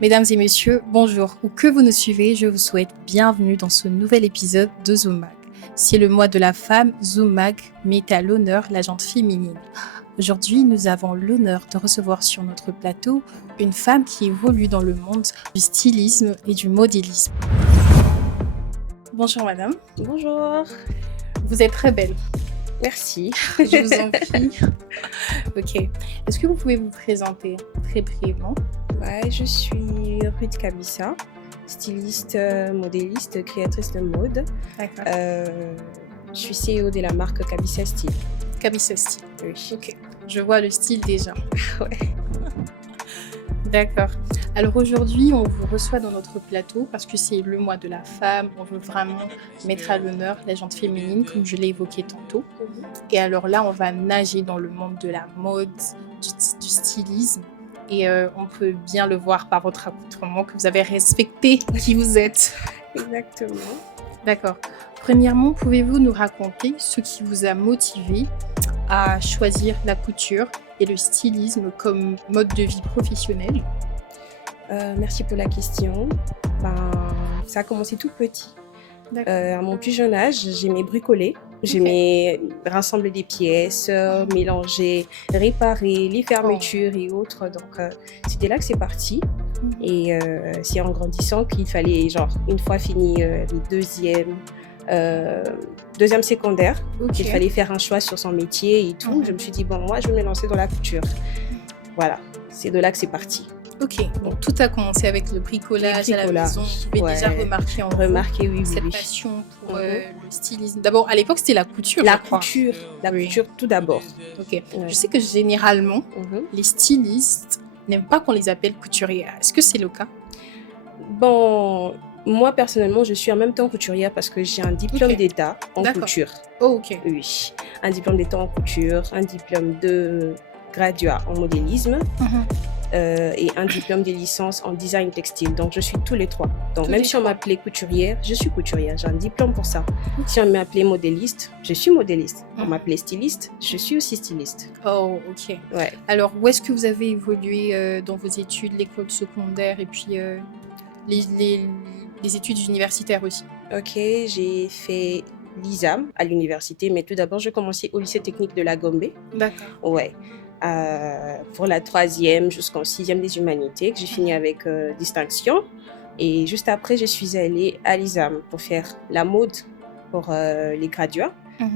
Mesdames et messieurs, bonjour. Où que vous nous suivez, je vous souhaite bienvenue dans ce nouvel épisode de Zoom Mag. C'est le mois de la femme, Zoom Mag met à l'honneur la gente féminine. Aujourd'hui, nous avons l'honneur de recevoir sur notre plateau une femme qui évolue dans le monde du stylisme et du modélisme. Bonjour madame. Bonjour. Vous êtes très belle. Merci. Je vous en prie. Ok. Est-ce que vous pouvez vous présenter très brièvement? Ouais, je suis Ruth Kabissa, styliste, modéliste, créatrice de mode. D'accord. Je suis CEO de la marque Kabissa Style. Kabissa Style. Oui. Ok. Je vois le style déjà. Ouais. D'accord. Alors aujourd'hui, on vous reçoit dans notre plateau parce que c'est le mois de la femme. On veut vraiment mettre à l'honneur la gente féminine, comme je l'ai évoqué tantôt. Et alors là, on va nager dans le monde de la mode, du stylisme. Et on peut bien le voir par votre accoutrement que vous avez respecté qui vous êtes. Exactement. D'accord. Premièrement, pouvez-vous nous raconter ce qui vous a motivé à choisir la couture et le stylisme comme mode de vie professionnel? Merci pour la question. Ça a commencé tout petit. À mon plus jeune âge, j'aimais bricoler. J'aimais rassembler des pièces, mélanger, réparer les fermetures et autres. Donc, c'était là que c'est parti. Et c'est en grandissant qu'il fallait, une fois fini les deuxième secondaire, qu'il fallait faire un choix sur son métier et tout. Je me suis dit, moi, je vais me lancer dans la couture. Voilà, c'est de là que c'est parti. Ok, donc tout a commencé avec le bricolage à la maison. Vous pouvez déjà remarquer cette passion pour le stylisme. D'abord, à l'époque, c'était la couture. La couture tout d'abord. Ok. Ouais. Je sais que généralement, les stylistes n'aiment pas qu'on les appelle couturières. Est-ce que c'est le cas? Bon, moi personnellement, je suis en même temps couturière parce que j'ai un diplôme d'État en couture. Oh, ok. Oui, un diplôme d'État en couture, un diplôme de graduat en modélisme. Et un diplôme de licence en design textile. Donc, je suis tous les trois. Donc, même si on m'appelait couturière, je suis couturière. J'ai un diplôme pour ça. Si on m'appelait modéliste, je suis modéliste. On m'appelait styliste, je suis aussi styliste. Oh, ok. Ouais. Alors, où est-ce que vous avez évolué dans vos études, l'école secondaire et puis les études universitaires aussi? Ok, j'ai fait l'ISAM à l'université, mais tout d'abord, je commençais au lycée technique de la Gombe. D'accord. Ouais. Pour la 3e jusqu'en 6e des humanités, que j'ai fini avec distinction. Et juste après, je suis allée à l'ISAM pour faire la mode pour les graduats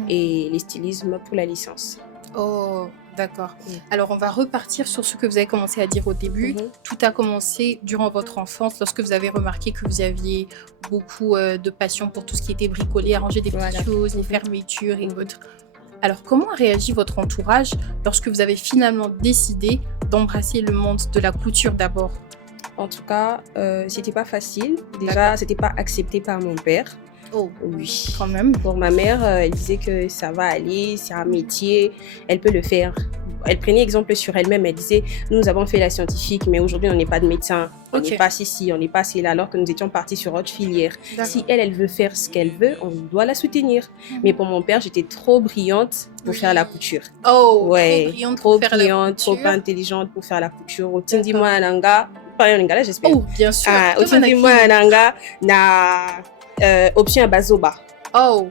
et les stylismes pour la licence. Oh, d'accord. Alors, on va repartir sur ce que vous avez commencé à dire au début. Tout a commencé durant votre enfance, lorsque vous avez remarqué que vous aviez beaucoup de passion pour tout ce qui était bricolé, arranger des petites choses, les fermetures et autres. Alors, comment a réagi votre entourage lorsque vous avez finalement décidé d'embrasser le monde de la couture d'abord? En tout cas, c'était pas facile. Déjà, c'était pas accepté par mon père. Oh, oui. Quand même. Pour ma mère, elle disait que ça va aller, c'est un métier, elle peut le faire. Elle prenait exemple sur elle-même, elle disait, nous avons fait la scientifique, mais aujourd'hui, on n'est pas de médecin, on n'est pas ici, on n'est pas là, alors que nous étions partis sur autre filière. Si elle veut faire ce qu'elle veut, on doit la soutenir. Mais pour mon père, j'étais trop brillante pour faire la couture. Oh, ouais, trop brillante, trop intelligente pour faire la couture. Otindi-moi ananga, pas en lingala, j'espère. Oh, bien sûr. Otindi-moi ananga, na option à bazoba. Oh,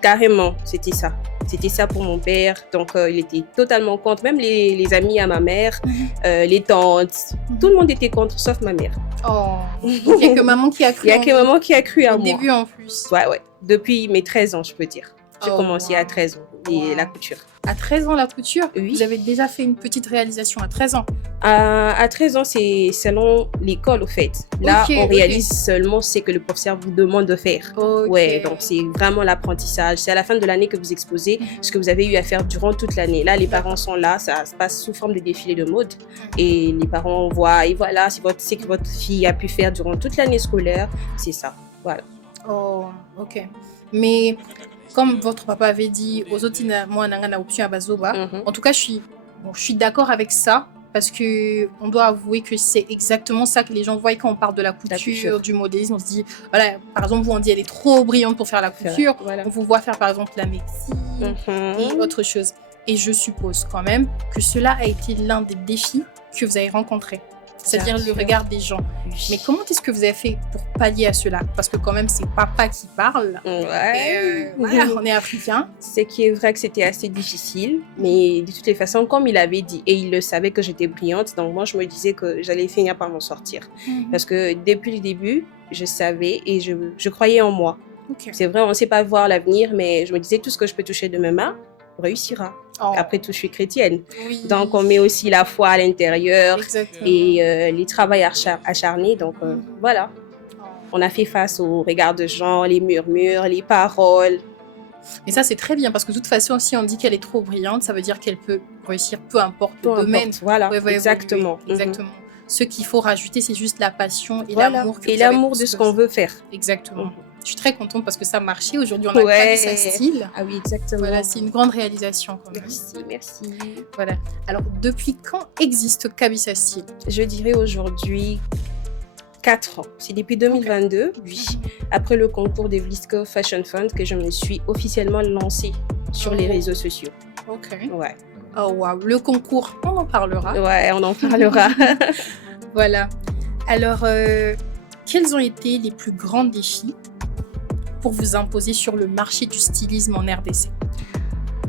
carrément, c'était ça. C'était ça pour mon père, donc il était totalement contre, même les amis à ma mère, les tantes, tout le monde était contre, sauf ma mère. Oh, donc il n'y a que maman qui a cru. Il n'y a que maman qui a cru à moi. Au début en plus. Ouais, depuis mes 13 ans, je peux dire. J'ai commencé à 13 ans, la couture. À 13 ans, la couture? Oui. Vous avez déjà fait une petite réalisation à 13 ans? À 13 ans, c'est selon l'école, au fait. Là, on réalise seulement ce que le professeur vous demande de faire. Ouais, donc c'est vraiment l'apprentissage. C'est à la fin de l'année que vous exposez ce que vous avez eu à faire durant toute l'année. Là, les parents sont là, ça se passe sous forme de défilé de mode. Et les parents voient, et voilà, c'est ce que votre fille a pu faire durant toute l'année scolaire. C'est ça, voilà. Oh, ok. Mais comme votre papa avait dit, aux autres, moi, nanga option à bazoba. En tout cas, je suis d'accord avec ça. Parce qu'on doit avouer que c'est exactement ça que les gens voient quand on parle de la couture, du modélisme. On se dit, voilà, par exemple, vous, on dit elle est trop brillante pour faire la couture. On vous voit faire, par exemple, la médecine et autre chose. Et je suppose quand même que cela a été l'un des défis que vous avez rencontrés. c'est-à-dire le regard des gens. Oui. Mais comment est-ce que vous avez fait pour pallier à cela? Parce que quand même, c'est papa qui parle. Ouais. Voilà, on est africains. C'est qui est vrai que c'était assez difficile, mais de toutes les façons, comme il avait dit, et il le savait que j'étais brillante, donc moi, je me disais que j'allais finir par m'en sortir. Parce que depuis le début, je savais et je croyais en moi. C'est vrai, on ne sait pas voir l'avenir, mais je me disais, tout ce que je peux toucher de mes mains réussira. Après tout, je suis chrétienne. Oui. Donc, on met aussi la foi à l'intérieur. Exactement. Et les travails acharnés. Donc, voilà. On a fait face aux regards de gens, les murmures, les paroles. Et ça, c'est très bien parce que de toute façon, si on dit qu'elle est trop brillante, ça veut dire qu'elle peut réussir, peu importe le domaine. Voilà, exactement. Exactement. Ce qu'il faut rajouter, c'est juste la passion et l'amour. Et l'amour de ce qu'on veut faire. Exactement. Je suis très contente parce que ça a marché. Aujourd'hui, on a Kabisa Style. Ah oui, exactement. Voilà, c'est une grande réalisation quand même. Merci. Voilà. Alors, depuis quand existe Kabisa Style? Je dirais aujourd'hui 4 ans. C'est depuis 2022, oui. Après le concours des Vlisco Fashion Fund que je me suis officiellement lancée sur les réseaux sociaux. Ok. Ouais. Oh wow, le concours, on en parlera. Ouais, on en parlera. Voilà. Alors, quels ont été les plus grands défis pour vous imposer sur le marché du stylisme en RDC?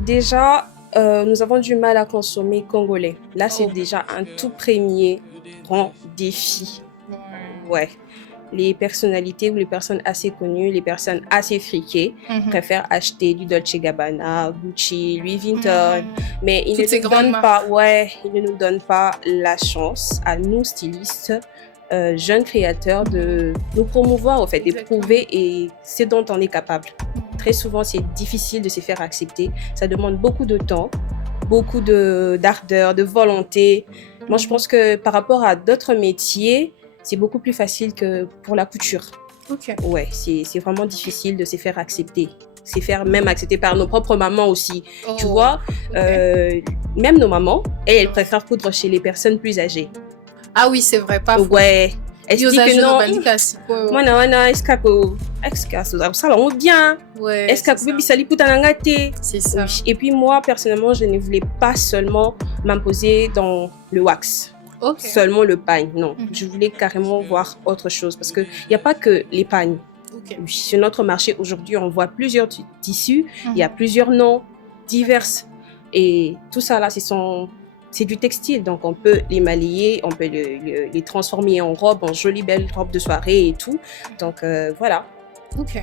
Déjà, nous avons du mal à consommer congolais. Là, c'est déjà un tout premier grand défi. Ouais. Les personnalités ou les personnes assez connues, les personnes assez friquées préfèrent acheter du Dolce Gabbana, Gucci, Louis Vuitton, mais ils ne nous donnent pas la chance à nous stylistes, jeunes créateurs, de nous promouvoir, en fait, d'éprouver et ce dont on est capable. Très souvent, c'est difficile de se faire accepter. Ça demande beaucoup de temps, beaucoup d'ardeur, de volonté. Moi, je pense que par rapport à d'autres métiers, c'est beaucoup plus facile que pour la couture. Ouais, c'est vraiment difficile de se faire accepter. Se faire même accepter par nos propres mamans aussi. Tu vois, même nos mamans, elles préfèrent coudre chez les personnes plus âgées. Ah oui, c'est vrai, pas faux. Ouais. Elle dit que non. Moi, est-ce que ça va bien? Est-ce que ça va bien? C'est ça. Et puis moi, personnellement, je ne voulais pas seulement m'imposer dans le wax. Seulement le pagne, non. Je voulais carrément voir autre chose parce qu'il n'y a pas que les pagnes. Sur notre marché, aujourd'hui, on voit plusieurs tissus, il y a plusieurs noms divers. Et tout ça, là, c'est du textile. Donc, on peut les malayer, on peut les transformer en robes, en jolies, belles robes de soirée et tout. Donc, voilà. Ok.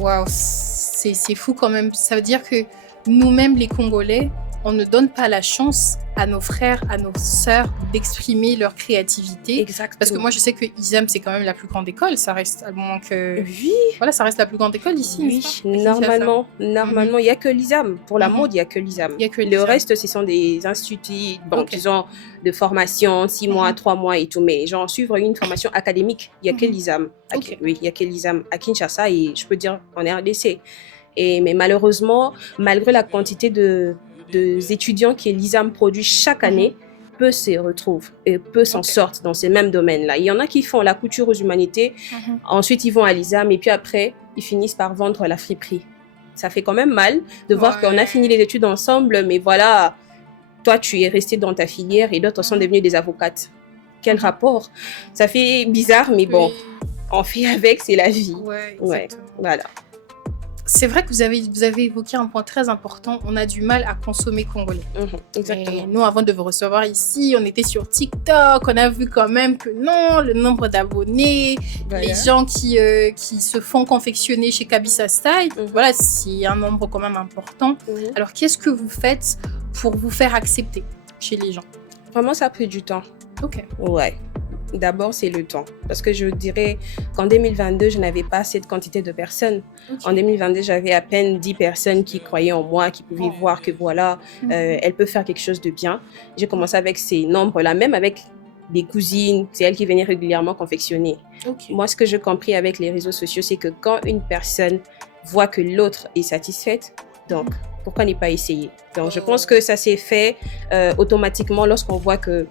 Waouh, c'est fou quand même. Ça veut dire que nous-mêmes, les Congolais, on ne donne pas la chance à nos frères, à nos sœurs d'exprimer leur créativité. Exactement. Parce que moi, je sais que ISEM, c'est quand même la plus grande école. Ça reste, à moins que... Oui. Voilà, ça reste la plus grande école ici. Oui, normalement, il n'y a que l'ISAM. Pour la mode, il n'y a que l'ISAM. Le reste, ce sont des instituts, disons, de formation, 6 mois, 3 mois et tout. Mais genre, suivre une formation académique, il n'y a que l'ISAM. Oui, il n'y a que l'ISAM à Kinshasa et je peux dire en RDC. Mais malheureusement, malgré la quantité de étudiants que l'ISAM produit chaque année, peu se retrouvent et peu s'en sortent dans ces mêmes domaines-là. Il y en a qui font la couture aux humanités, ensuite ils vont à l'ISAM et puis après, ils finissent par vendre à la friperie. Ça fait quand même mal de voir qu'on a fini les études ensemble, mais voilà, toi tu es resté dans ta filière et d'autres sont devenues des avocates. Quel rapport? Ça fait bizarre, mais bon, on fait avec, c'est la vie. Ouais, voilà. C'est vrai que vous avez évoqué un point très important. On a du mal à consommer congolais. Exactement. Et nous, avant de vous recevoir ici, on était sur TikTok. On a vu quand même que non, le nombre d'abonnés, les gens qui se font confectionner chez Kabisa Style, voilà, c'est un nombre quand même important. Alors, qu'est-ce que vous faites pour vous faire accepter chez les gens? Vraiment, ça a pris du temps. Ok. Ouais. D'abord, c'est le temps. Parce que je dirais qu'en 2022, je n'avais pas cette quantité de personnes. En 2022, j'avais à peine 10 personnes qui croyaient en moi, qui pouvaient voir que voilà, elle peut faire quelque chose de bien. J'ai commencé avec ces nombres-là, même avec des cousines. C'est elles qui venaient régulièrement confectionner. Moi, ce que j'ai compris avec les réseaux sociaux, c'est que quand une personne voit que l'autre est satisfaite, donc pourquoi ne pas essayer? Donc, je pense que ça s'est fait automatiquement lorsqu'on voit que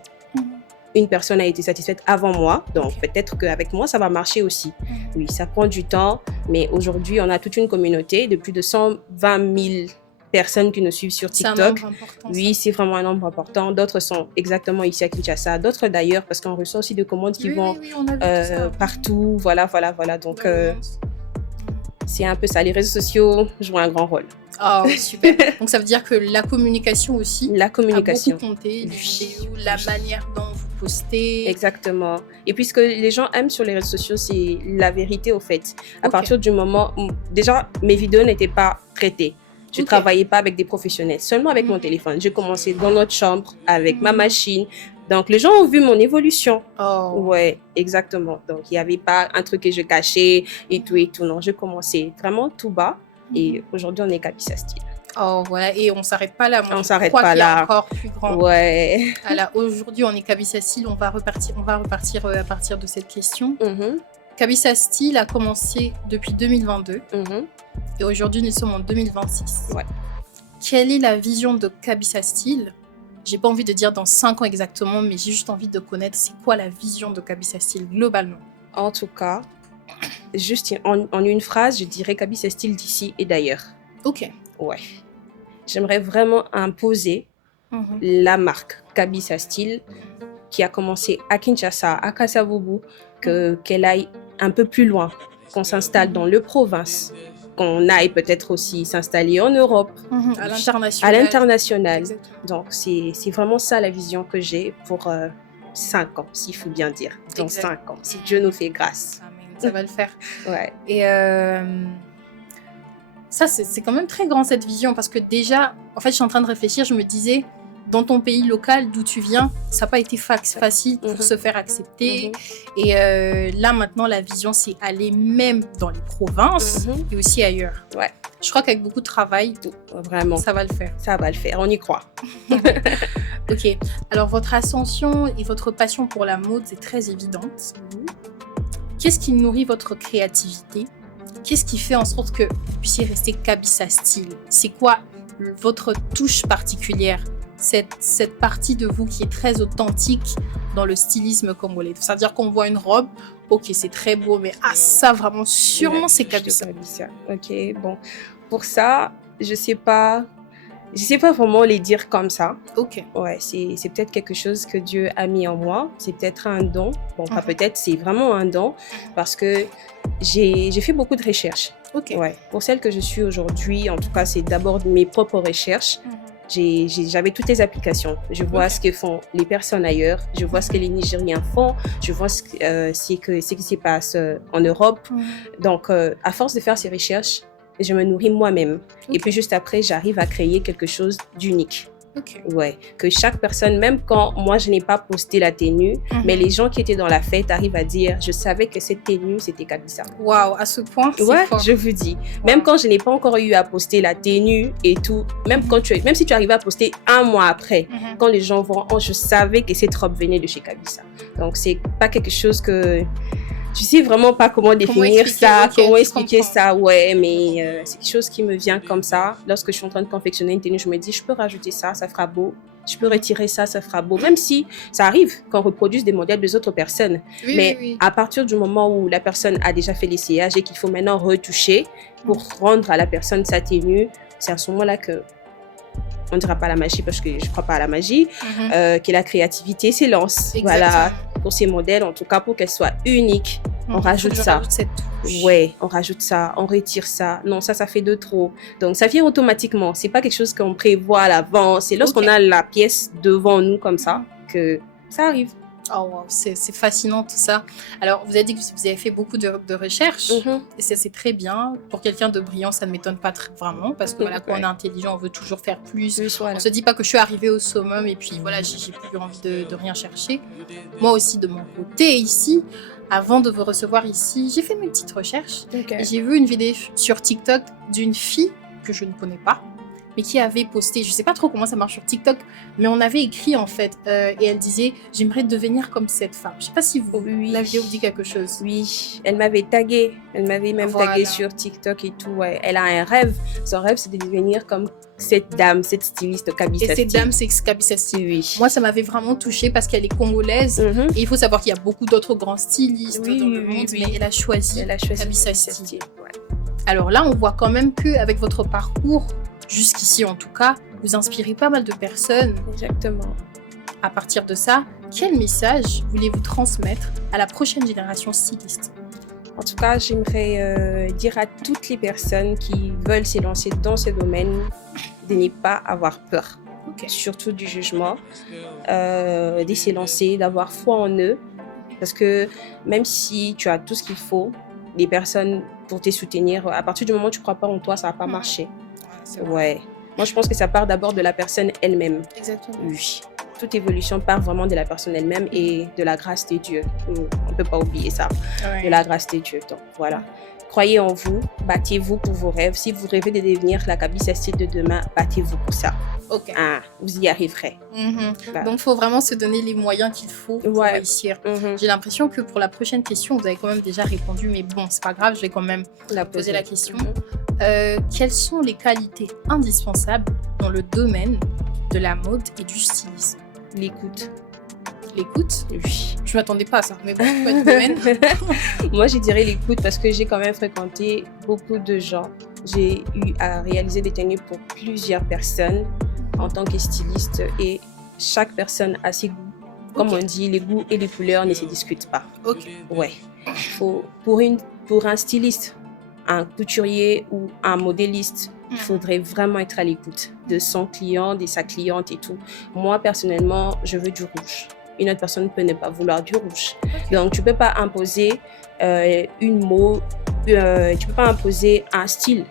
une personne a été satisfaite avant moi, donc peut-être qu'avec moi, ça va marcher aussi. Oui, ça prend du temps, mais aujourd'hui, on a toute une communauté de plus de 120 000 personnes qui nous suivent sur TikTok. C'est un nombre important. Oui, c'est vraiment un nombre important. D'autres sont exactement ici à Kinshasa. D'autres d'ailleurs, parce qu'on reçoit aussi des commandes qui vont partout. Voilà. Donc, c'est un peu ça. Les réseaux sociaux jouent un grand rôle. Oh, super. Donc, ça veut dire que la communication aussi a beaucoup compté. Les vidéos, la manière dont vous postez. Exactement. Et puis, ce que les gens aiment sur les réseaux sociaux, c'est la vérité, au fait. À partir du moment où, déjà, mes vidéos n'étaient pas traitées. Je ne travaillais pas avec des professionnels, seulement avec mon téléphone. J'ai commencé dans notre chambre, avec ma machine. Donc, les gens ont vu mon évolution. Oh. Ouais, exactement. Donc, il n'y avait pas un truc que je cachais et tout. Non, je commençais vraiment tout bas. Et aujourd'hui, on est Kabisa Style. Oh, voilà. Et on ne s'arrête pas là. On ne s'arrête pas là. Encore plus grand. Ouais. Alors, aujourd'hui, on est Kabisa Style. On va repartir à partir de cette question. Kabisa Style a commencé depuis 2022. Et aujourd'hui, nous sommes en 2026. Ouais. Quelle est la vision de Kabisa Style? J'ai pas envie de dire dans 5 ans exactement, mais j'ai juste envie de connaître c'est quoi la vision de Kabisa Style globalement. En tout cas, juste en une phrase, je dirais Kabisa Style d'ici et d'ailleurs. Ok. Ouais. J'aimerais vraiment imposer la marque Kabisa Style qui a commencé à Kinshasa, à Kasavubu, qu'elle aille un peu plus loin, qu'on s'installe dans le province, qu'on aille peut-être aussi s'installer en Europe, à l'international. Donc, c'est vraiment ça la vision que j'ai pour 5 ans, s'il faut bien dire. Dans 5 ans, si Dieu nous fait grâce. Amen, ça va le faire. Ouais. Et ça, c'est quand même très grand cette vision parce que déjà, en fait, je suis en train de réfléchir, je me disais, dans ton pays local d'où tu viens, ça n'a pas été facile pour se faire accepter. Et là, maintenant, la vision, c'est aller même dans les provinces et aussi ailleurs. Ouais. Je crois qu'avec beaucoup de travail, vraiment, ça va le faire. Ça va le faire, on y croit. Ok. Alors, votre ascension et votre passion pour la mode, c'est très évidente. Qu'est-ce qui nourrit votre créativité? Qu'est-ce qui fait en sorte que vous puissiez rester Kabisa Style? C'est quoi votre touche particulière? Cette partie de vous qui est très authentique dans le stylisme congolais. C'est-à-dire qu'on voit une robe, ok, c'est très beau, mais ça vraiment, sûrement, c'est Kabisa. Ok, bon. Pour ça, je sais pas vraiment les dire comme ça. Ok. Ouais, c'est peut-être quelque chose que Dieu a mis en moi. C'est peut-être un don. Bon, pas peut-être, c'est vraiment un don parce que j'ai fait beaucoup de recherches. Ok. Ouais. Pour celle que je suis aujourd'hui, en tout cas, c'est d'abord mes propres recherches. J'avais toutes les applications. Je vois ce que font les personnes ailleurs. Je vois ce que les Nigériens font. Je vois ce qui se passe en Europe. Donc, à force de faire ces recherches, je me nourris moi-même. Et puis, juste après, j'arrive à créer quelque chose d'unique. Ouais, que chaque personne, même quand moi je n'ai pas posté la tenue, mais les gens qui étaient dans la fête arrivent à dire je savais que cette tenue c'était Kabisa. Waouh, à ce point, c'est fort. Je vous dis, même quand je n'ai pas encore eu à poster la tenue et tout, même si tu arrives à poster un mois après, quand les gens vont, je savais que cette robe venait de chez Kabisa. Donc c'est pas quelque chose que je sais vraiment pas comment définir comment expliquer ça, ouais, mais c'est quelque chose qui me vient comme ça. Lorsque je suis en train de confectionner une tenue, je me dis, je peux rajouter ça fera beau. Je peux retirer ça fera beau. Même si ça arrive qu'on reproduise des modèles des autres personnes. Mais à partir du moment où la personne a déjà fait l'essayage et qu'il faut maintenant retoucher pour rendre à la personne sa tenue, c'est à ce moment-là que on ne dira pas la magie parce que je ne crois pas à la magie, que la créativité s'élance. Voilà, pour ces modèles, en tout cas pour qu'elles soient uniques, on rajoute ça. Ouais, on rajoute ça, on retire ça. Non, ça fait de trop. Donc ça vient automatiquement. C'est pas quelque chose qu'on prévoit à l'avance. C'est lorsqu'on a la pièce devant nous comme ça que ça arrive. Oh wow, c'est fascinant tout ça. Alors, vous avez dit que vous avez fait beaucoup de recherches, et ça c'est très bien. Pour quelqu'un de brillant, ça ne m'étonne pas vraiment, parce que voilà, quand on est intelligent, on veut toujours faire plus. On ne se dit pas que je suis arrivée au summum, et puis voilà, j'ai plus envie de rien chercher. Moi aussi, de mon côté, ici, avant de vous recevoir ici, j'ai fait mes petites recherches. Et j'ai vu une vidéo sur TikTok d'une fille que je ne connais pas, mais qui avait posté, je sais pas trop comment ça marche sur TikTok, mais on avait écrit en fait, et elle disait « J'aimerais devenir comme cette femme ». Je sais pas si la vidéo vous dit quelque chose. Oui, elle m'avait tagué, elle m'avait même tagué sur TikTok et tout. Ouais. Elle a un rêve, son rêve c'est de devenir comme cette dame, cette styliste Kabisa Style. Et cette dame, c'est Kabisa Style. Oui. Moi, ça m'avait vraiment touchée parce qu'elle est congolaise. Et il faut savoir qu'il y a beaucoup d'autres grands stylistes dans le monde, mais elle a choisi Kabisa Style. Ouais. Alors là, on voit quand même qu'avec votre parcours, jusqu'ici en tout cas, vous inspirez pas mal de personnes. Exactement. À partir de ça, quel message voulez-vous transmettre à la prochaine génération styliste? En tout cas, j'aimerais dire à toutes les personnes qui veulent s'élancer dans ce domaine de ne pas avoir peur, surtout du jugement, de s'élancer, d'avoir foi en eux, parce que même si tu as tout ce qu'il faut, les personnes pour te soutenir, à partir du moment où tu ne crois pas en toi, ça ne va pas marcher. Ouais. Moi, je pense que ça part d'abord de la personne elle-même. Exactement. Oui. Toute évolution part vraiment de la personne elle-même et de la grâce de Dieu. On ne peut pas oublier ça, de la grâce de Dieu. Donc, voilà. Croyez en vous, battez-vous pour vos rêves. Si vous rêvez de devenir la Kabisa Style de demain, battez-vous pour ça. Vous y arriverez. Voilà. Donc, il faut vraiment se donner les moyens qu'il faut pour réussir. J'ai l'impression que pour la prochaine question, vous avez quand même déjà répondu, mais bon, c'est pas grave, je vais quand même poser la question. Quelles sont les qualités indispensables dans le domaine de la mode et du stylisme? L'écoute. L'écoute? Oui. Je m'attendais pas à ça, mais bon, pas de domaine. Moi, je dirais l'écoute parce que j'ai quand même fréquenté beaucoup de gens. J'ai eu à réaliser des tenues pour plusieurs personnes en tant que styliste et chaque personne a ses goûts. Comme on dit, les goûts et les couleurs ne se discutent pas. Ouais. Pour un styliste, un couturier ou un modéliste, il faudrait vraiment être à l'écoute de son client, de sa cliente et tout. Moi, personnellement, je veux du rouge. Une autre personne peut ne pas vouloir du rouge. Donc, tu ne peux pas imposer tu peux pas imposer un style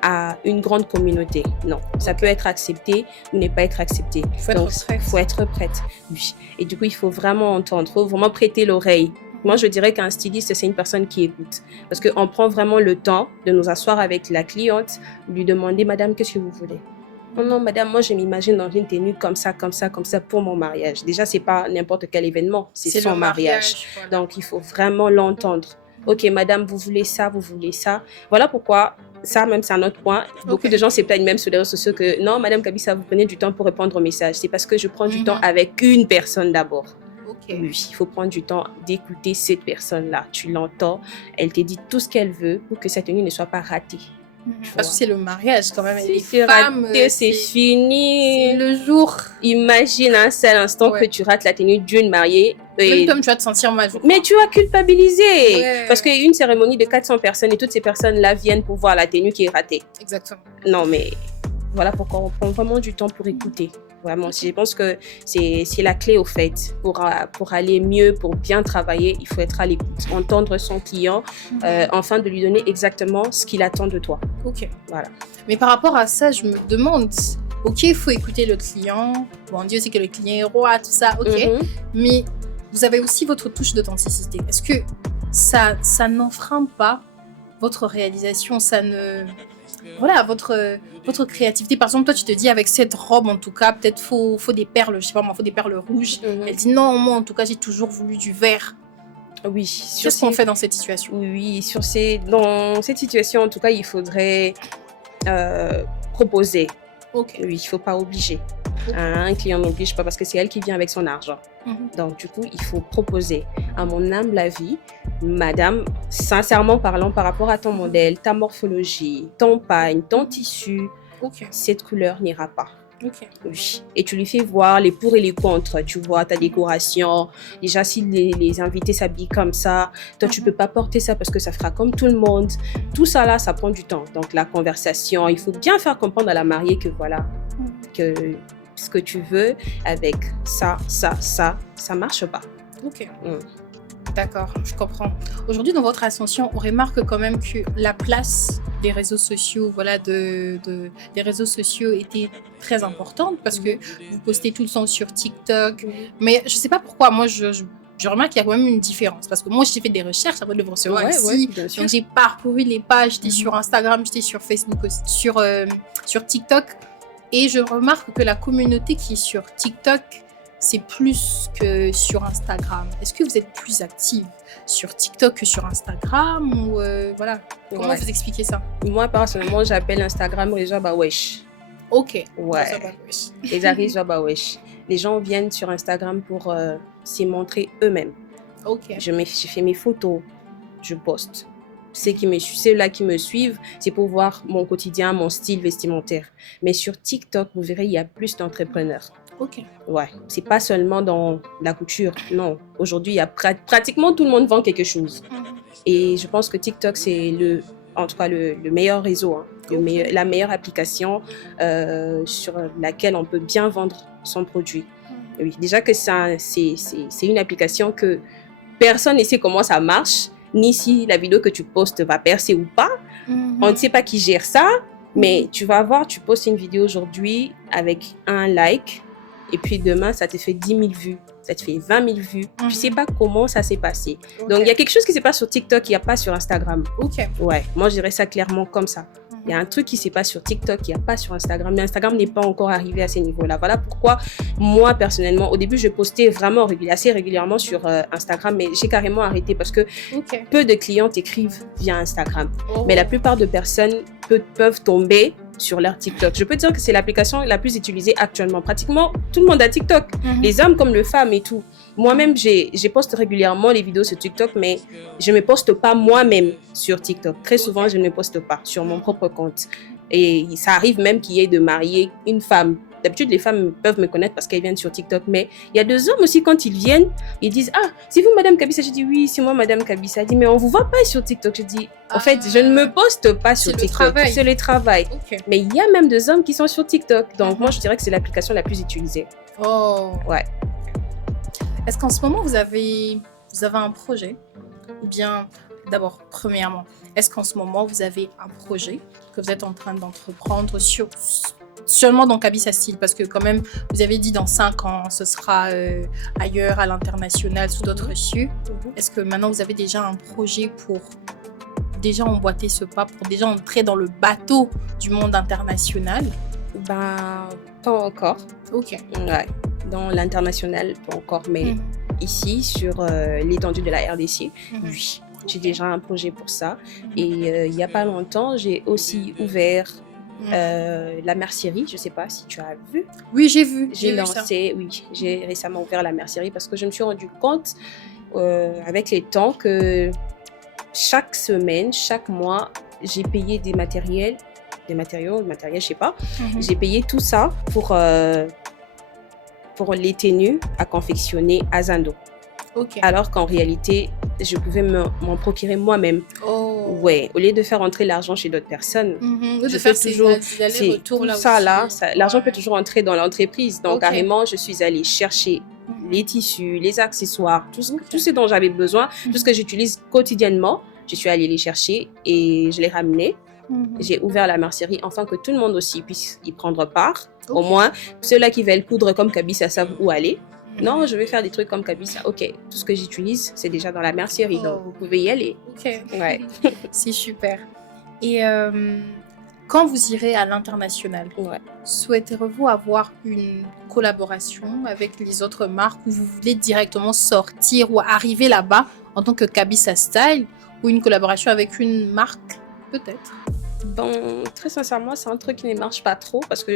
à une grande communauté. Non, ça peut être accepté ou ne pas être accepté. Il faut être prête. Oui. Et du coup, il faut vraiment entendre, il faut vraiment prêter l'oreille. Moi, je dirais qu'un styliste, c'est une personne qui écoute. Parce qu'on prend vraiment le temps de nous asseoir avec la cliente, lui demander, madame, qu'est-ce que vous voulez? Non, madame, moi, je m'imagine dans une tenue comme ça pour mon mariage. Déjà, c'est pas n'importe quel événement, c'est son mariage. Voilà. Donc, il faut vraiment l'entendre. Ok, madame, vous voulez ça, vous voulez ça. Voilà pourquoi, ça même, c'est un autre point. Beaucoup de gens se plaignent même sur les réseaux sociaux que non, madame Kabisa, vous prenez du temps pour répondre aux messages. C'est parce que je prends du temps avec une personne d'abord. Oui, il faut prendre du temps d'écouter cette personne-là. Tu l'entends, elle te dit tout ce qu'elle veut pour que cette tenue ne soit pas ratée. Parce que c'est le mariage quand même. Si c'est raté, c'est fini. C'est le jour. Imagine un seul instant que tu rates la tenue d'une mariée. Même toi, tu vas te sentir mal. Mais tu vas culpabiliser. Parce qu'il y a une cérémonie de 400 personnes et toutes ces personnes-là viennent pour voir la tenue qui est ratée. Exactement. Non, mais voilà pourquoi on prend vraiment du temps pour écouter. Vraiment, je pense que c'est la clé au fait. Pour aller mieux, pour bien travailler, il faut être à l'écoute, entendre son client, afin de lui donner exactement ce qu'il attend de toi. Voilà. Mais par rapport à ça, je me demande, il faut écouter le client. Bon, on dit aussi que le client est roi, tout ça, mais vous avez aussi votre touche d'authenticité. Est-ce que ça n'enfreint pas votre réalisation? Ça ne... Voilà, votre créativité. Par exemple, toi, tu te dis, avec cette robe, en tout cas, peut-être faut des perles, je sais pas moi, faut des perles rouges. Elle dit, non, moi, en tout cas, j'ai toujours voulu du vert. Oui. Qu'est-ce qu'on fait dans cette situation? Oui, dans cette situation, en tout cas, il faudrait proposer. Oui, il ne faut pas obliger. Un client n'oblige pas parce que c'est elle qui vient avec son argent. Donc, du coup, il faut proposer. À mon humble avis, madame, sincèrement parlant, par rapport à ton modèle, ta morphologie, ton pagne, ton tissu, cette couleur n'ira pas. Oui. Et tu lui fais voir les pour et les contre. Tu vois ta décoration. Déjà, si les invités s'habillent comme ça, toi, tu peux pas porter ça parce que ça fera comme tout le monde. Tout ça, là, ça prend du temps. Donc, la conversation, il faut bien faire comprendre à la mariée que voilà, que ce que tu veux avec ça marche pas. D'accord, je comprends. Aujourd'hui, dans votre ascension, on remarque quand même que la place des réseaux sociaux, des réseaux sociaux était très importante parce que vous postez tout le temps sur TikTok. Mais je sais pas pourquoi, moi, je remarque qu'il y a quand même une différence. Parce que moi, j'ai fait des recherches avant de vous recevoir ici. Donc, j'ai parcouru les pages. J'étais sur Instagram, j'étais sur Facebook, sur TikTok. Et je remarque que la communauté qui est sur TikTok, c'est plus que sur Instagram. Est-ce que vous êtes plus active sur TikTok que sur Instagram ou voilà. Comment vous expliquez ça? Moi, personnellement, j'appelle Instagram les gens wesh. Les Aris wesh. Les gens viennent sur Instagram pour se montrer eux-mêmes. Je fais mes photos, je poste. ceux-là qui me suivent, c'est pour voir mon quotidien, mon style vestimentaire. Mais sur TikTok, vous verrez, il y a plus d'entrepreneurs. Ok. Ouais, c'est pas seulement dans la couture, non. Aujourd'hui, il y a pratiquement tout le monde vend quelque chose. Et je pense que TikTok, c'est en tout cas le meilleur réseau, hein, la meilleure application sur laquelle on peut bien vendre son produit. Oui, déjà que c'est une application que personne ne sait comment ça marche, ni si la vidéo que tu postes va percer ou pas. On ne sait pas qui gère ça, mais tu vas voir, tu postes une vidéo aujourd'hui avec un like, et puis demain, ça te fait 10 000 vues, ça te fait 20 000 vues. Tu ne sais pas comment ça s'est passé. Donc, il y a quelque chose qui ne se passe sur TikTok, il n'y a pas sur Instagram. Ouais, moi, je dirais ça clairement comme ça. Il y a un truc qui ne se passe sur TikTok, il n'y a pas sur Instagram. Mais Instagram n'est pas encore arrivé à ces niveaux-là. Voilà pourquoi, moi, personnellement, au début, je postais vraiment assez régulièrement sur Instagram, mais j'ai carrément arrêté parce que peu de clients t'écrivent via Instagram. Mais la plupart de personnes peuvent tomber sur leur TikTok. Je peux dire que c'est l'application la plus utilisée actuellement. Pratiquement tout le monde a TikTok. Les hommes comme les femmes et tout. Moi-même, je poste régulièrement les vidéos sur TikTok, mais je ne me poste pas moi-même sur TikTok. Très souvent, je ne me poste pas sur mon propre compte. Et ça arrive même qu'il y ait de marier une femme. D'habitude, les femmes peuvent me connaître parce qu'elles viennent sur TikTok. Mais il y a des hommes aussi, quand ils viennent, ils disent « Ah, c'est vous, Madame Kabissa ?» Je dis « Oui, c'est moi, Madame Kabissa. » Elle dit « Mais on ne vous voit pas sur TikTok. » Je dis « En fait, je ne me poste pas sur TikTok. C'est le travail. » Mais il y a même des hommes qui sont sur TikTok. Donc, moi, je dirais que c'est l'application la plus utilisée. Ouais. Est-ce qu'en ce moment, vous avez un projet? Ou bien, d'abord, premièrement, est-ce qu'en ce moment, vous avez un projet que vous êtes en train d'entreprendre seulement dans Kabissa Style? Parce que quand même, vous avez dit dans 5 ans, ce sera ailleurs, à l'international, sous d'autres cieux. Est-ce que maintenant, vous avez déjà un projet pour déjà emboîter ce pas, pour déjà entrer dans le bateau du monde international? Ben, pas encore. Ok. Ouais. Dans l'international, pas encore, mais ici, sur l'étendue de la RDC, oui. J'ai déjà un projet pour ça. Et il n'y a pas longtemps, j'ai aussi ouvert la mercerie. Je ne sais pas si tu as vu. Oui, j'ai vu. J'ai récemment ouvert la mercerie parce que je me suis rendu compte avec les temps que chaque semaine, chaque mois, j'ai payé des matériels, je sais pas. J'ai payé tout ça pour les tenues à confectionner à Zando. Alors qu'en réalité, je pouvais m'en procurer moi-même. Ouais, au lieu de faire entrer l'argent chez d'autres personnes, je fais toujours tout ça là. L'argent peut toujours entrer dans l'entreprise. Donc carrément, je suis allée chercher les tissus, les accessoires, tout ce dont j'avais besoin, tout ce que j'utilise quotidiennement. Je suis allée les chercher et je les ramenais. J'ai ouvert la mercerie afin que tout le monde aussi puisse y prendre part. Au moins, ceux-là qui veulent coudre comme Kabissa savent où aller. Non, je vais faire des trucs comme Kabissa. Ok, tout ce que j'utilise, c'est déjà dans la mercerie, donc vous pouvez y aller. Ouais. C'est super. Et quand vous irez à l'international, souhaiterez-vous avoir une collaboration avec les autres marques ou vous voulez directement sortir ou arriver là-bas en tant que Kabissa Style ou une collaboration avec une marque peut-être? Bon, très sincèrement, c'est un truc qui ne marche pas trop parce que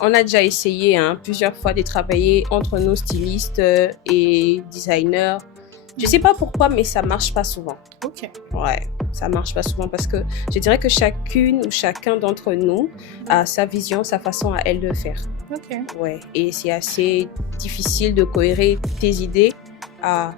on a déjà essayé plusieurs fois de travailler entre nos stylistes et designers. Je sais pas pourquoi, mais ça marche pas souvent. Ouais, ça marche pas souvent parce que je dirais que chacune ou chacun d'entre nous a sa vision, sa façon à elle de faire. Ouais, et c'est assez difficile de cohérer tes idées à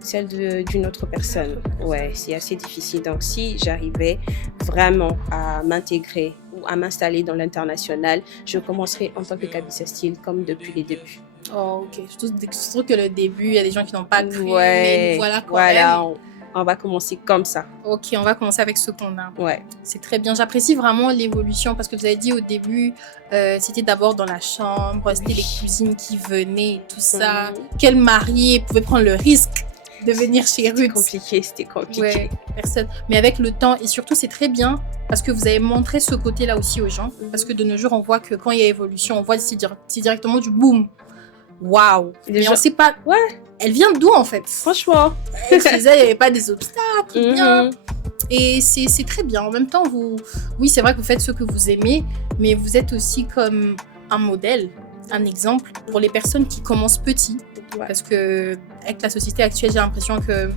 celle d'une autre personne. Ouais, c'est assez difficile. Donc, si j'arrivais vraiment à m'intégrer ou à m'installer dans l'international, je commencerai en tant que Kabissa Style comme depuis les débuts. Ok. Surtout que le début, il y a des gens qui n'ont pas cru, mais voilà quand même. On va commencer comme ça. Ok, on va commencer avec ce qu'on a. Ouais. C'est très bien. J'apprécie vraiment l'évolution parce que vous avez dit au début, c'était d'abord dans la chambre, c'était les cousines qui venaient et tout ça. Quel marié pouvait prendre le risque de venir chez Ruth? C'était compliqué. Ouais, personne. Mais avec le temps, et surtout, c'est très bien parce que vous avez montré ce côté-là aussi aux gens. Parce que de nos jours, on voit que quand il y a évolution, on voit c'est directement du boom. Waouh! Mais on sait pas. Elle vient d'où en fait? Franchement. Je disais, il n'y avait pas des obstacles. Bien. Et c'est très bien. En même temps, oui, c'est vrai que vous faites ce que vous aimez, mais vous êtes aussi comme un modèle, un exemple pour les personnes qui commencent petits. Parce que avec la société actuelle, j'ai l'impression que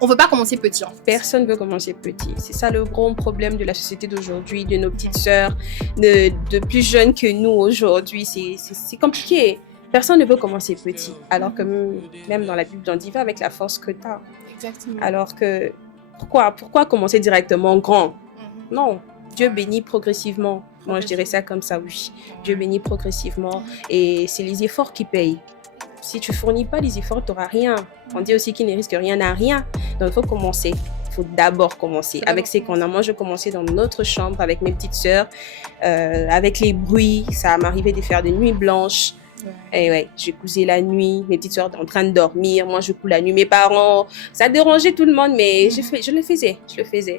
On veut pas commencer petit, en fait. Personne ne veut commencer petit. C'est ça le grand problème de la société d'aujourd'hui, de nos petites sœurs, de plus jeunes que nous aujourd'hui. C'est compliqué. Personne ne veut commencer petit. Alors que même dans la Bible, on dit va avec la force que tu as. Exactement. Alors que pourquoi commencer directement grand? Non. Dieu bénit progressivement. Moi, je dirais ça comme ça, oui. Dieu bénit progressivement et c'est les efforts qui payent. Si tu fournis pas les efforts, tu n'auras rien. On dit aussi qu'il ne risque rien n'a rien. Donc, il faut commencer. Il faut d'abord commencer avec ce qu'on a. Moi, je commençais dans notre chambre avec mes petites sœurs, avec les bruits. Ça m'arrivait de faire des nuits blanches. Et ouais, je cousais la nuit, mes petites sœurs en train de dormir, moi je couds la nuit, mes parents, ça dérangeait tout le monde, mais je le faisais,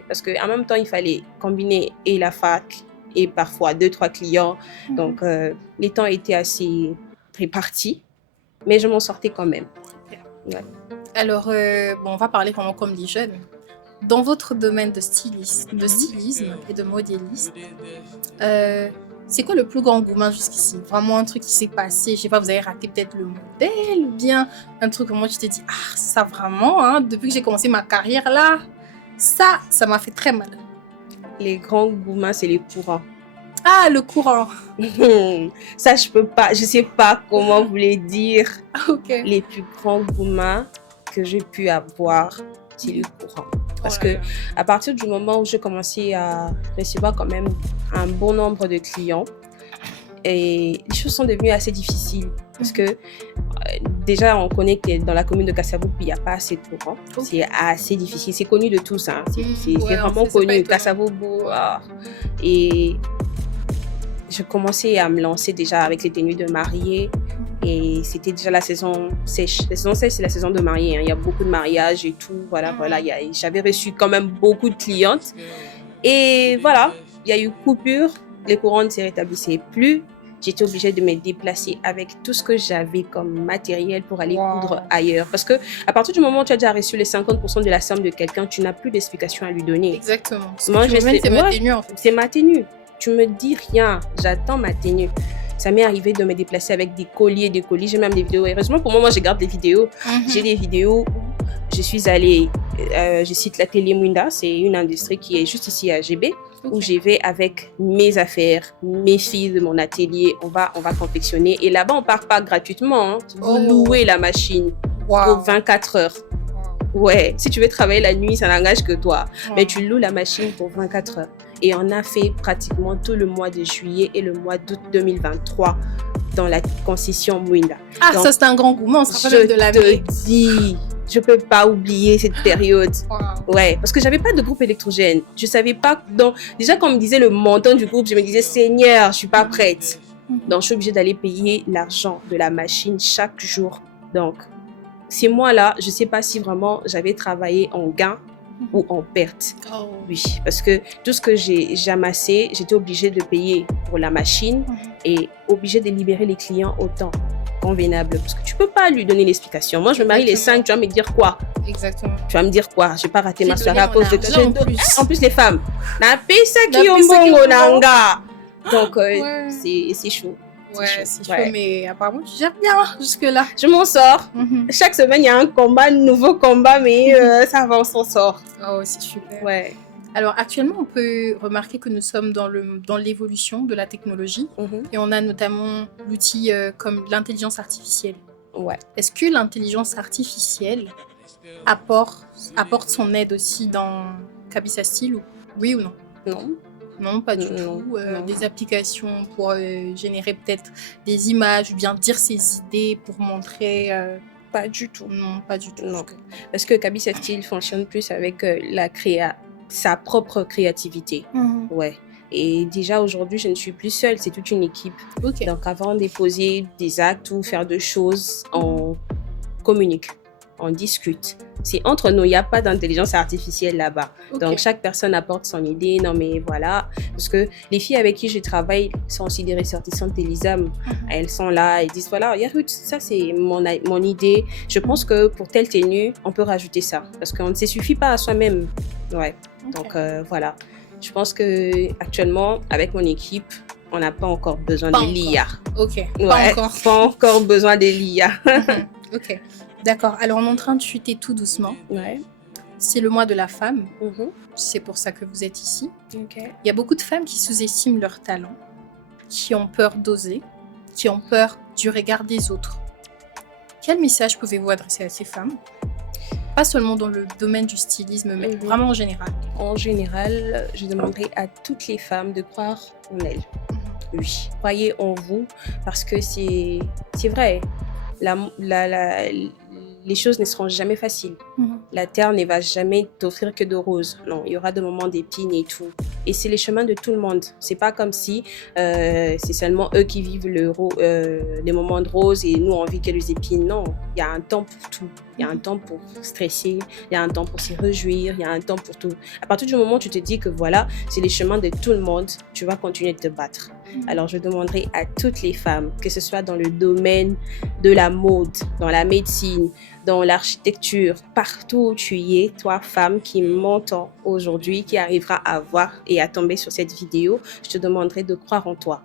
parce qu'en même temps, il fallait combiner et la fac et parfois 2-3 clients, donc les temps étaient assez répartis, mais je m'en sortais quand même. Ouais. Alors, on va parler vraiment comme des jeunes. Dans votre domaine de stylisme et de modéliste, c'est quoi le plus grand engouement jusqu'ici? Vraiment un truc qui s'est passé, je sais pas, vous avez raté peut-être le modèle ou bien un truc où moi tu t'es dit, ah ça vraiment, hein, depuis que j'ai commencé ma carrière là, ça m'a fait très mal. Les grands engouements, c'est les courants. Ah, le courant. Ça, je sais pas comment vous les dire. Okay. Les plus grands engouements que j'ai pu avoir, c'est le courant. Parce que à partir du moment où j'ai commencé à recevoir quand même un bon nombre de clients, et les choses sont devenues assez difficiles. Parce que déjà, on connaît que dans la commune de Kasavubu, il n'y a pas assez de courant. C'est assez difficile. C'est connu de tous. Hein. C'est vraiment connu. Kasavubu. Et je commençais à me lancer déjà avec les tenues de mariée. Et c'était déjà la saison sèche. La saison sèche, c'est la saison de mariée. Hein. Il y a beaucoup de mariages et tout. Voilà. J'avais reçu quand même beaucoup de clientes. Et voilà, il y a eu coupure. Les courants ne se rétablissaient plus. J'étais obligée de me déplacer avec tout ce que j'avais comme matériel pour aller coudre ailleurs. Parce que à partir du moment où tu as déjà reçu les 50% de la somme de quelqu'un, tu n'as plus d'explication à lui donner. Exactement. Moi, c'est ma tenue en fait. C'est ma tenue. Tu me dis rien, j'attends ma tenue. Ça m'est arrivé de me déplacer avec des colliers. J'ai même des vidéos. Heureusement pour moi, je garde des vidéos. J'ai des vidéos où je suis allée, je cite l'atelier Mwinda, c'est une industrie qui est juste ici à GB, où je vais avec mes affaires, mes filles de mon atelier, on va confectionner. Et là-bas, on ne part pas gratuitement. Hein. Vous louez la machine pour 24 heures. Ouais, si tu veux travailler la nuit, ça n'engage que toi. Mais tu loues la machine pour 24 heures. Et on a fait pratiquement tout le mois de juillet et le mois d'août 2023 dans la concession Mwinda. Ah, donc, ça c'est un grand engouement, ça je te dis, je peux pas oublier cette période. Ouais, parce que j'avais pas de groupe électrogène. Je savais pas, donc déjà quand on me disait le montant du groupe, je me disais Seigneur, je suis pas prête. Donc je suis obligée d'aller payer l'argent de la machine chaque jour. Donc ces mois-là, je sais pas si vraiment j'avais travaillé en gain ou en perte. Oui, parce que tout ce que j'ai amassé, j'étais obligée de payer pour la machine et obligée de libérer les clients au temps convenable. Parce que tu peux pas lui donner l'explication. Moi, je me marie les 5, tu vas me dire quoi? Exactement. Tu vas me dire quoi? Je vais pas rater ma soirée à cause de toi. En plus, les femmes. Na pesa ki ombongo nanga. Donc, c'est chaud. Ouais, c'est chaud, mais apparemment, tu gères bien jusque-là. Je m'en sors. Chaque semaine, il y a un combat, un nouveau combat, mais ça va, on s'en sort. Oh, c'est super. Ouais. Alors, actuellement, on peut remarquer que nous sommes dans l'évolution de la technologie et on a notamment l'outil comme l'intelligence artificielle. Ouais. Est-ce que l'intelligence artificielle apporte son aide aussi dans Kabisa Style, oui ou non? Non. Non, pas du tout. Non. Des applications pour générer peut-être des images ou bien dire ses idées pour montrer... Pas du tout. Non, pas du tout. Non. Parce que Kabisa Style fonctionne plus avec sa propre créativité. Ouais. Et déjà aujourd'hui, je ne suis plus seule, c'est toute une équipe. Okay. Donc avant de poser des actes ou faire des choses, on communique, on discute. C'est entre nous, il n'y a pas d'intelligence artificielle là-bas. Okay. Donc, chaque personne apporte son idée. Non, mais voilà. Parce que les filles avec qui je travaille sont aussi des ressortissantes d'Elisam. Elles sont là, elles disent, voilà, Yarut, ça c'est mon idée. Je pense que pour telle tenue, on peut rajouter ça. Parce qu'on ne se suffit pas à soi-même. Ouais. Okay. Donc, voilà. Je pense qu'actuellement, avec mon équipe, on n'a pas encore besoin de l'IA. Ok, ouais, pas encore besoin de l'IA. Ok. D'accord, alors on est en train de chuter tout doucement. Ouais. c'est le mois de la femme. Mhm. C'est pour ça que vous êtes ici. Ok. Il y a beaucoup de femmes qui sous-estiment leur talent, qui ont peur d'oser, qui ont peur du regard des autres. Quel message pouvez-vous adresser à ces femmes? Pas seulement dans le domaine du stylisme, mais vraiment en général. En général, je demanderais à toutes les femmes de croire en elles. Oui, croyez en vous, parce que c'est vrai. Les choses ne seront jamais faciles. La terre ne va jamais t'offrir que de roses. Non, il y aura des moments d'épines et tout. Et c'est les chemins de tout le monde. C'est pas comme si c'est seulement eux qui vivent les moments de roses et nous on vit que les épines. Non, il y a un temps pour tout. Il y a un temps pour stresser, il y a un temps pour se réjouir, il y a un temps pour tout. À partir du moment où tu te dis que voilà, c'est les chemins de tout le monde, tu vas continuer de te battre. Alors, je demanderai à toutes les femmes, que ce soit dans le domaine de la mode, dans la médecine, dans l'architecture, partout où tu y es, toi, femme qui m'entends aujourd'hui, qui arrivera à voir et à tomber sur cette vidéo, je te demanderai de croire en toi.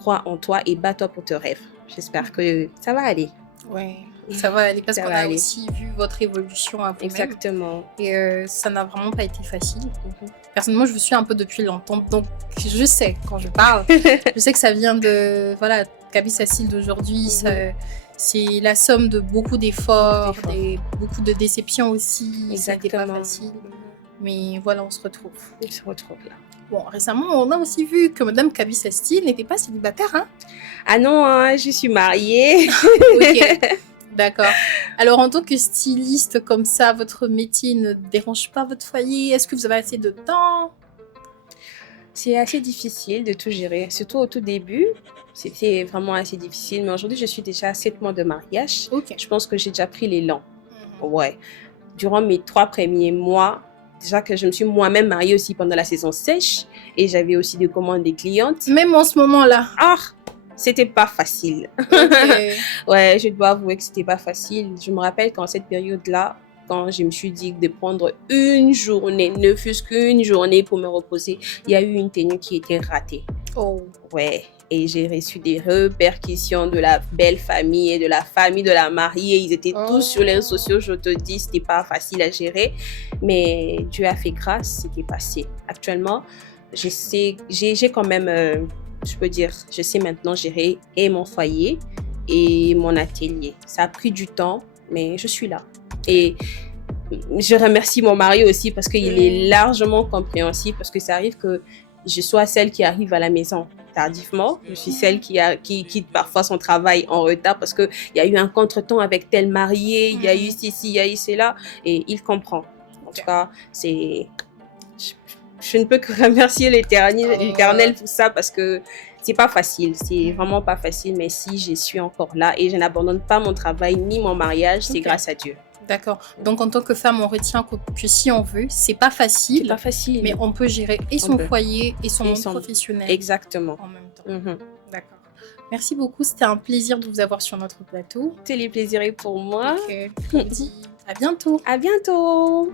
Crois en toi et bats-toi pour tes rêves. J'espère que ça va aller. Oui, ça va aller parce qu'on a aussi vu votre évolution à vous-même. Exactement. Et ça n'a vraiment pas été facile. Personnellement, je vous suis un peu depuis longtemps, donc je sais quand je parle. Je sais que ça vient de Kaby Cécile d'aujourd'hui. C'est la somme de beaucoup d'efforts, beaucoup de déceptions aussi. Ça n'était pas facile. Mais voilà, on se retrouve. On se retrouve là. Bon, récemment, on a aussi vu que Madame Kaby Cécile n'était pas célibataire, hein? Ah non, hein, je suis mariée. Ok, d'accord. Alors, en tant que styliste comme ça, votre métier ne dérange pas votre foyer? Est-ce que vous avez assez de temps? C'est assez difficile de tout gérer, surtout au tout début. C'était vraiment assez difficile, mais aujourd'hui, je suis déjà à 7 mois de mariage. Ok. Je pense que j'ai déjà pris l'élan. Ouais. Durant mes 3 premiers mois, déjà que je me suis moi-même mariée aussi pendant la saison sèche et j'avais aussi des commandes des clientes. Même en ce moment-là? Ah, c'était pas facile. Okay. Ouais, je dois avouer que c'était pas facile. Je me rappelle qu'en cette période-là, quand je me suis dit de prendre une journée, ne fût-ce qu'une journée pour me reposer, il y a eu une tenue qui était ratée. Oh. Ouais, et j'ai reçu des répercussions de la belle famille et de la famille de la mariée. Ils étaient tous sur les réseaux sociaux, je te dis, c'était pas facile à gérer. Mais Dieu a fait grâce, c'était passé. Actuellement, j'ai quand même, je peux dire, je sais maintenant gérer et mon foyer et mon atelier. Ça a pris du temps, mais je suis là. Et je remercie mon mari aussi parce qu'il est largement compréhensif, parce que ça arrive que je sois celle qui arrive à la maison tardivement. Je suis celle qui quitte parfois son travail en retard parce qu'il y a eu un contretemps avec tel marié, il y a eu ceci, il y a eu cela, et il comprend. En tout cas, je ne peux que remercier l'Éternel pour ça, parce que c'est pas facile, c'est vraiment pas facile, mais si je suis encore là et je n'abandonne pas mon travail ni mon mariage, c'est grâce à Dieu. D'accord. Donc, en tant que femme, on retient que si on veut, c'est pas facile. C'est pas facile. Mais on peut gérer et son foyer et son monde professionnel. Exactement. En même temps. D'accord. Merci beaucoup. C'était un plaisir de vous avoir sur notre plateau. C'était les plaisirs pour moi. Ok. On vous dit à bientôt. À bientôt.